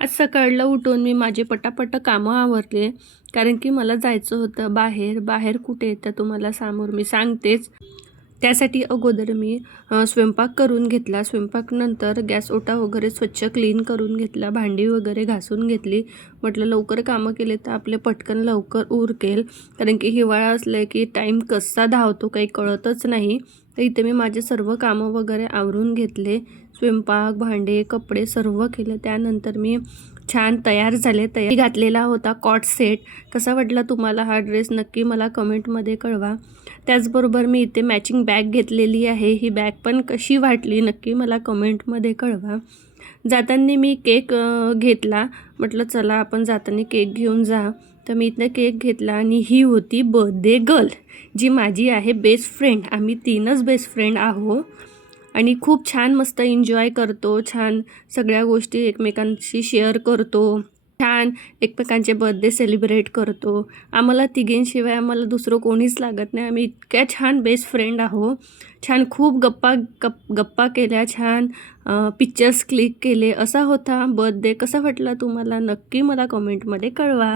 आज सकाळला उठून मी माझे पटापट कामं आवरले, कारण की मला जायचं होतं बाहेर. बाहेर कुठे तर तुम्हाला समोर मी सांगतेच. त्यासाठी अगोदर मी स्वयंपाक करून घेतला. स्वयंपाकनंतर गॅस ओटा वगैरे स्वच्छ क्लीन करून घेतला. भांडी वगैरे घासून घेतली. म्हटलं लवकर कामं केले तर आपले पटकन लवकर उरकेल. कारण की हिवाळा असलं की टाईम कसा धावतो काही कळतच नाही. तर इथे मी माझे सर्व कामं वगैरे आवरून घेतले. स्वयंपाक, भांडे, कपडे सर्व केलं. त्यानंतर मी छान तयार झाले. तयारी घातलेला होता कॉट सेट. कसा वाटला तुम्हाला हा ड्रेस नक्की मला कमेंटमध्ये कळवा. त्याचबरोबर मी इथे मॅचिंग बॅग घेतलेली आहे. ही बॅग पण कशी वाटली नक्की मला कमेंटमध्ये कळवा. जाताना मी केक घेतला. म्हटलं चला आपण जाताना केक घेऊन जा. तर मी इथनं केक घेतला आणि ही होती बर्थडे गर्ल, जी माझी आहे बेस्ट फ्रेंड. आम्ही 3च बेस्ट फ्रेंड आहोत आणि खूप छान मस्त एन्जॉय करतो. छान सगळ्या गोष्टी एकमेकांशी शेअर करतो. छान एकमेकांचे बर्थडे सेलिब्रेट करतो. आम्हाला तिघींशिवाय आम्हाला दुसरं कोणीच लागत नाही. आम्ही इतक्या छान बेस्ट फ्रेंड आहोत. छान खूप गप्पा केल्या. छान पिक्चर्स क्लिक केले. असा होता बर्थडे. कसा वाटला तुम्हाला नक्की मला कमेंटमध्ये कळवा.